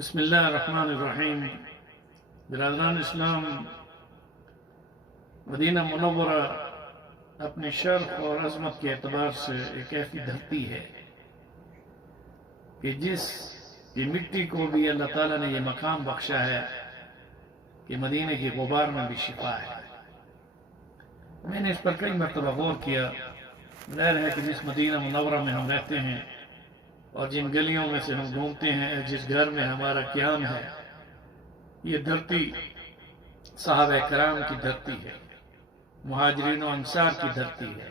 بسم اللہ الرحمن الرحیم۔ برادران اسلام، مدینہ منورہ اپنے شرف اور عظمت کے اعتبار سے ایک ایسی دھرتی ہے کہ جس کی مٹی کو بھی اللہ تعالیٰ نے یہ مقام بخشا ہے کہ مدینہ کی غبار میں بھی شفا ہے۔ میں نے اس پر کئی مرتبہ غور کیا۔ ظاہر ہے کہ جس مدینہ منورہ میں ہم رہتے ہیں اور جن گلیوں میں سے ہم گھومتے ہیں، جس گھر میں ہمارا قیام ہے، یہ دھرتی صحابہ کرام کی دھرتی ہے، مہاجرین و انصار کی دھرتی ہے۔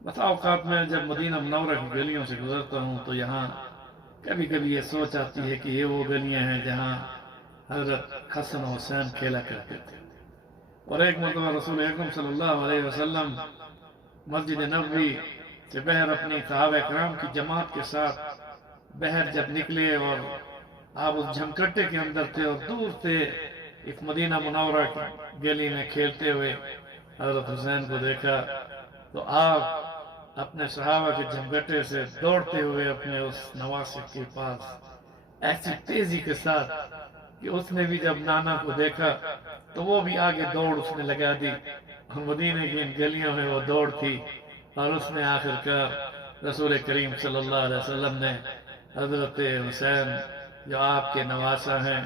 بس اوقات میں جب مدینہ منورہ کی گلیوں سے گزرتا ہوں تو یہاں کبھی کبھی یہ سوچ آتی ہے کہ یہ وہ گلیاں ہیں جہاں حضرت حسن و حسین کھیلا کرتے تھے۔ اور ایک مرتبہ رسول اکرم صلی اللہ علیہ وسلم مسجد نبوی سے باہر اپنی صحابہ کرام کی جماعت کے ساتھ باہر جب نکلے اور آپ اس جھمکٹے کے اندر تھے اور دور سے ایک مدینہ منورہ کی گلی میں کھیلتے ہوئے حضرت حسین کو دیکھا تو آپ اپنے صحابہ کے جھمکٹے سے دوڑتے ہوئے اپنے اس نواسے کے پاس ایسی تیزی کے ساتھ کہ اس نے بھی جب نانا کو دیکھا تو وہ بھی آگے دوڑ اس نے لگا دی، اور مدینہ کی ان گلیوں میں وہ دوڑ تھی۔ اور اس نے آخر کار رسول کریم صلی اللہ علیہ وسلم نے حضرت حسین جو آپ کے نواسہ ہیں،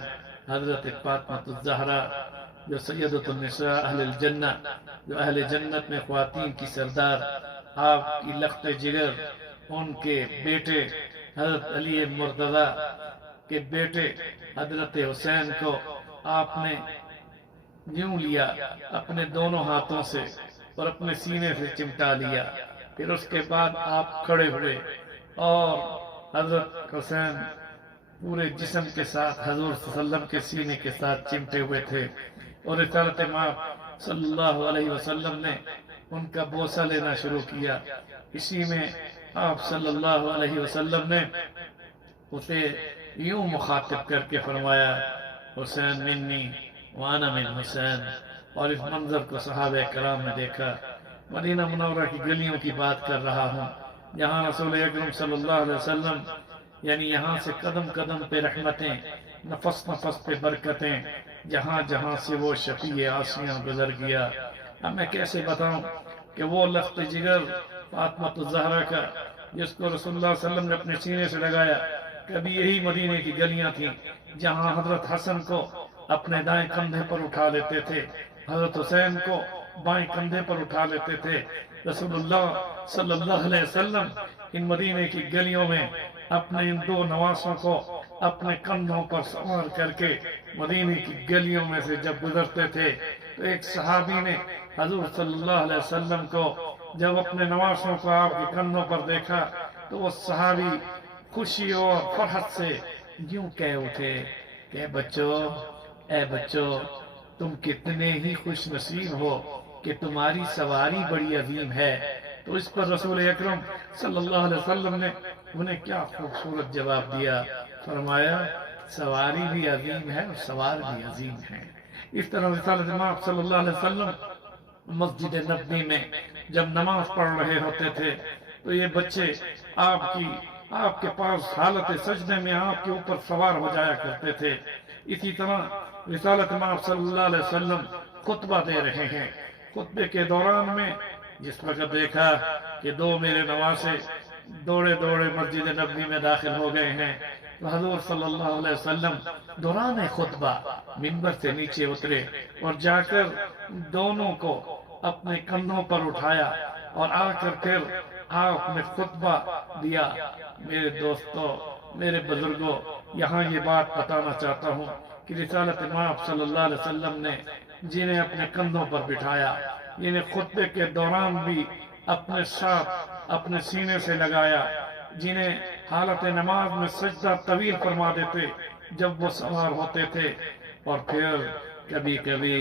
حضرت فاطمہ الزہرا جو سیدۃ النساء اہل الجنہ، جو اہل جنت میں خواتین کی سردار، آپ کی لخت جگر، ان کے بیٹے حضرت علی مرتضیٰ کے بیٹے حضرت حسین کو آپ نے یوں لیا اپنے دونوں ہاتھوں سے اور اپنے سینے سے چمٹا لیا۔ پھر اس کے بعد آپ کھڑے ہوئے اور حضرت حسین پورے جسم کے ساتھ حضور صلی اللہ علیہ وسلم کے سینے کے ساتھ چمٹے ہوئے تھے، اور رسالت مآب صلی اللہ علیہ وسلم نے ان کا بوسہ لینا شروع کیا۔ اسی میں آپ صلی اللہ علیہ وسلم نے اسے یوں مخاطب کر کے فرمایا، حسین منی وانا من حسین۔ اور اس منظر کو صحابہ کرام نے دیکھا۔ مدینہ منورہ کی گلیوں کی بات کر رہا ہوں، یہاں رسول اکرم صلی اللہ علیہ وسلم، یعنی یہاں سے قدم قدم پہ رحمتیں، نفس نفس پہ برکتیں، جہاں جہاں سے وہ شفیع آسیاں گزر گیا۔ اب میں کیسے بتاؤں کہ وہ لخت جگر فاطمہ الزہرا کا جس کو رسول اللہ صلی اللہ علیہ وسلم نے اپنے سینے سے لگایا، کبھی یہی مدینے کی گلیاں تھیں جہاں حضرت حسن کو اپنے دائیں کندھے پر اٹھا لیتے تھے، حضرت حسین کو بائیں کندھے پر اٹھا لیتے تھے۔ رسول اللہ صلی اللہ علیہ وسلم ان مدینے کی گلیوں میں اپنے ان دو نواسوں کو اپنے کندھوں پر سوار کر کے مدینے کی گلیوں میں سے جب گزرتے تھے تو ایک صحابی نے حضور صلی اللہ علیہ وسلم کو جب اپنے نواسوں کو آپ کے کندھوں پر دیکھا تو وہ صحابی خوشی اور فرحت سے یوں کہہ اٹھے کہ اے بچوں تم کتنے ہی خوش نصیب ہو کہ تمہاری سواری بڑی عظیم ہے۔ تو اس پر رسول اکرم صلی اللہ علیہ وسلم نے انہیں کیا خوبصورت جواب دیا، فرمایا سواری بھی عظیم ہے اور سوار بھی عظیم ہے۔ اس طرح رسالت مآب صلی اللہ علیہ وسلم مسجد نبوی میں جب نماز پڑھ رہے ہوتے تھے تو یہ بچے آپ کے پاس حالت سجدے میں آپ کے اوپر سوار ہو جایا کرتے تھے۔ اسی طرح رسالت مآب صلی اللہ علیہ وسلم خطبہ دے رہے ہیں، خطبے کے دوران میں جس وقت دیکھا کہ دو میرے نواسے دوڑے دوڑے مسجد نبوی میں داخل ہو گئے ہیں تو حضور صلی اللہ علیہ وسلم دوران خطبہ منبر سے نیچے اترے اور جا کر دونوں کو اپنے کندھوں پر اٹھایا اور آ کر پھر آپ نے خطبہ دیا۔ میرے دوستو، میرے بزرگوں، یہاں یہ بات بتانا چاہتا ہوں کہ رسالت مآب صلی اللہ علیہ وسلم نے جنہیں اپنے کندھوں پر بٹھایا، جنہیں خطبے کے دوران بھی اپنے ساتھ اپنے سینے سے لگایا، جنہیں حالت نماز میں سجدہ طویل فرما دیتے جب وہ سوار ہوتے تھے، اور پھر کبھی کبھی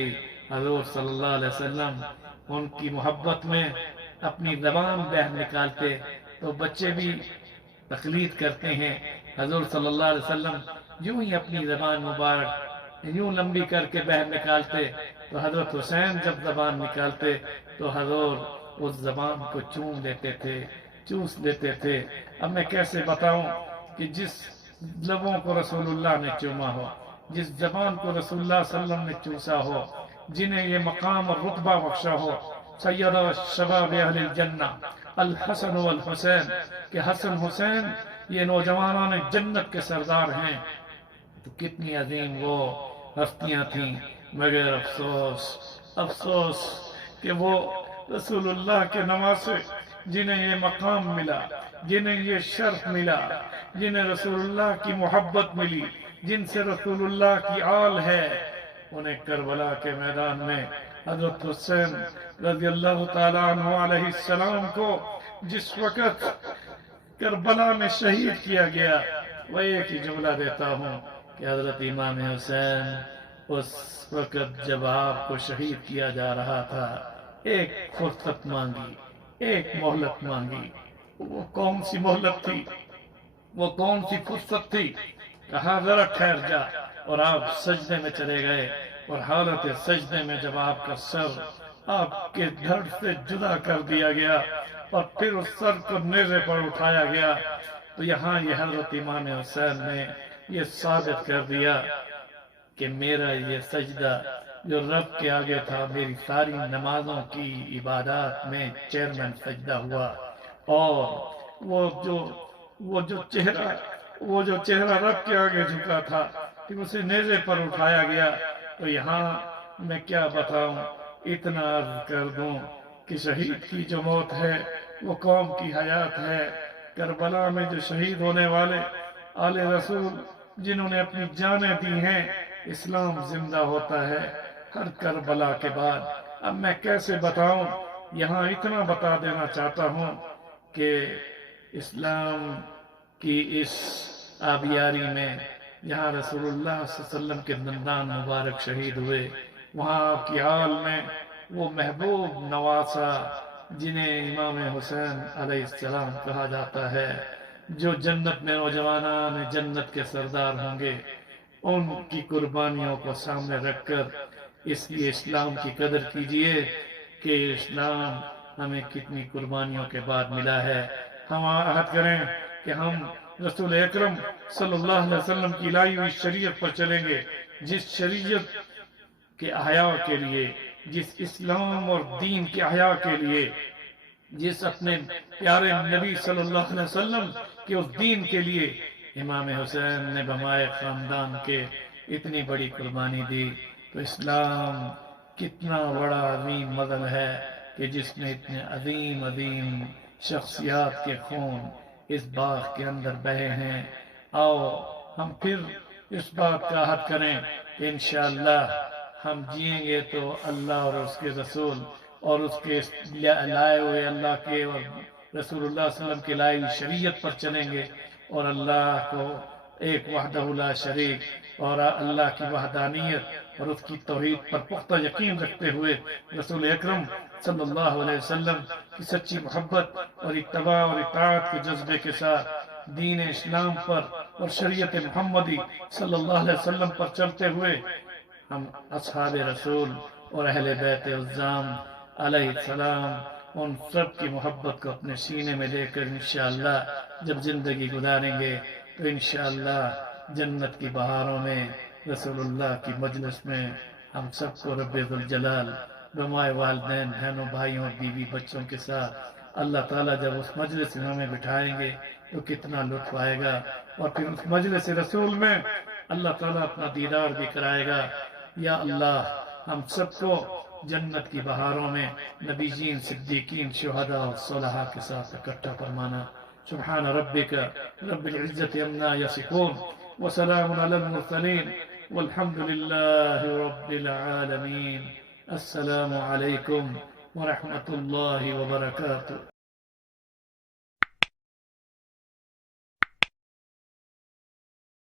حضور صلی اللہ علیہ وسلم ان کی محبت میں اپنی زبان باہر نکالتے تو بچے بھی تقلید کرتے ہیں۔ حضور صلی اللہ علیہ وسلم یوں ہی اپنی زبان مبارک یوں لمبی کر کے باہر نکالتے تو حضرت حسین جب زبان نکالتے تو حضور اس زبان کو چوس لیتے تھے۔ اب میں کیسے بتاؤں کہ جس لبوں کو رسول اللہ نے چوما ہو، جس زبان کو رسول اللہ صلی اللہ علیہ وسلم نے چوسا ہو، جنہیں یہ مقام اور رتبہ بخشا ہو، سید شباب اہل الجنہ الحسن والحسین، کہ حسن حسین یہ نوجوانان جنت کے سردار ہیں. تو کتنی عظیم وہ ہستیاں تھیں، مگر افسوس افسوس کہ وہ رسول اللہ کے نواسے، جنہیں یہ مقام ملا، جنہیں یہ شرف ملا، جنہیں رسول اللہ کی محبت ملی، جن سے رسول اللہ کی آل ہے، انہیں کربلا کے میدان میں حضرت حسین رضی اللہ تعالیٰ عنہ علیہ السلام کو جس وقت کربلا میں شہید کیا گیا، وہ ایک ہی جملہ دیتا ہوں کہ حضرت امام حسین اس وقت جب آپ کو شہید کیا جا رہا تھا، ایک فرصت مانگی، ایک مہلت مانگی. وہ کون سی مہلت تھی، وہ کون سی فرصت تھی؟ کہا ذرا ٹھہر جا، اور آپ سجدے میں چلے گئے، اور حالت سجدے میں جب آپ کا سر آپ کے دھڑ سے جدا کر دیا گیا اور پھر اس سر کو نیزے پر اٹھایا گیا، تو یہاں یہ حضرت امام حسین نے یہ ثابت کر دیا کہ میرا یہ سجدہ جو رب کے آگے تھا، میری ساری نمازوں کی عبادات میں چیئرمین سجدہ ہوا. اور وہ جو چہرہ رب کے آگے جھکا تھا کہ اسے نیزے پر اٹھایا گیا. تو یہاں میں کیا بتاؤں، اتنا عرض کر دوں کہ شہید کی جو موت ہے وہ قوم کی حیات ہے. کربلا میں جو شہید ہونے والے آل رسول جنہوں نے اپنی جانیں دی ہیں، اسلام زندہ ہوتا ہے ہر کربلا کے بعد. اب میں کیسے بتاؤں، یہاں اتنا بتا دینا چاہتا ہوں کہ اسلام کی اس آبیاری میں جہاں رسول اللہ صلی اللہ علیہ وسلم کے دندان مبارک شہید ہوئے، وہاں آپ کی آل میں وہ محبوب نواسا جنہیں امام حسین علیہ السلام کہا جاتا ہے، جو جنت میں نوجوانان جنت کے سردار ہوں گے، ان کی قربانیوں کو سامنے رکھ کر اس لیے اسلام کی قدر کیجئے کہ اسلام ہمیں کتنی قربانیوں کے بعد ملا ہے. ہم عہد کریں کہ ہم رسول اکرم صلی اللہ علیہ وسلم کی لائی ہوئی شریعت پر چلیں گے، جس شریعت کے احیاء کے لیے، جس اسلام اور دین کے احیاء کے لیے، جس اپنے پیارے نبی صلی اللہ علیہ وسلم کے اس دین کے لیے امام حسین نے بمائے خاندان کے اتنی بڑی قربانی دی. تو اسلام کتنا بڑا عظیم مذہب ہے کہ جس میں اتنے عظیم عظیم شخصیات کے خون اس باغ کے اندر بہے ہیں. آؤ ہم پھر اس بات کا عہد کریں کہ انشاءاللہ ہم جئیں گے تو اللہ اور اس کے رسول اور اس کے لائے ہوئے اللہ کے اور رسول اللہ صلی اللہ علیہ وسلم کے لائے ہوئی شریعت پر چلیں گے، اور اللہ کو ایک وحدہ لا شریک اور اللہ کی وحدانیت اور اس کی توحید پر پختہ یقین رکھتے ہوئے رسول اکرم صلی اللہ علیہ وسلم کی سچی محبت اور اتباع اور اطاعت کے جذبے کے ساتھ دین اسلام پر اور شریعت محمدی صلی اللہ علیہ وسلم پر چلتے ہوئے ہم اصحاب رسول اور اہل بیت عظام علیہ السلام ان سب کی محبت کو اپنے سینے میں لے کر انشاءاللہ جب زندگی گزاریں گے تو انشاءاللہ جنت کی بہاروں میں رسول اللہ کی مجلس میں ہم سب کو رب ذوالجلال بمائے والدین بہنوں بھائیوں اور بیوی بچوں کے ساتھ اللہ تعالیٰ جب اس مجلس میں ہمیں بٹھائیں گے تو کتنا لطف آئے گا، اور پھر اس مجلس رسول میں اللہ تعالیٰ اپنا دیدار بھی کرائے گا. یا اللہ ہم سب کو جنت کی بہاروں میں نبیین صدیقین شہداء اور صلحاء کے ساتھ اکٹھا فرمانا. سبحان ربک رب العزت عما یصفون وسلام علی المرسلین والحمد للہ رب العالمین. السلام علیکم ورحمۃ اللہ وبرکاتہ.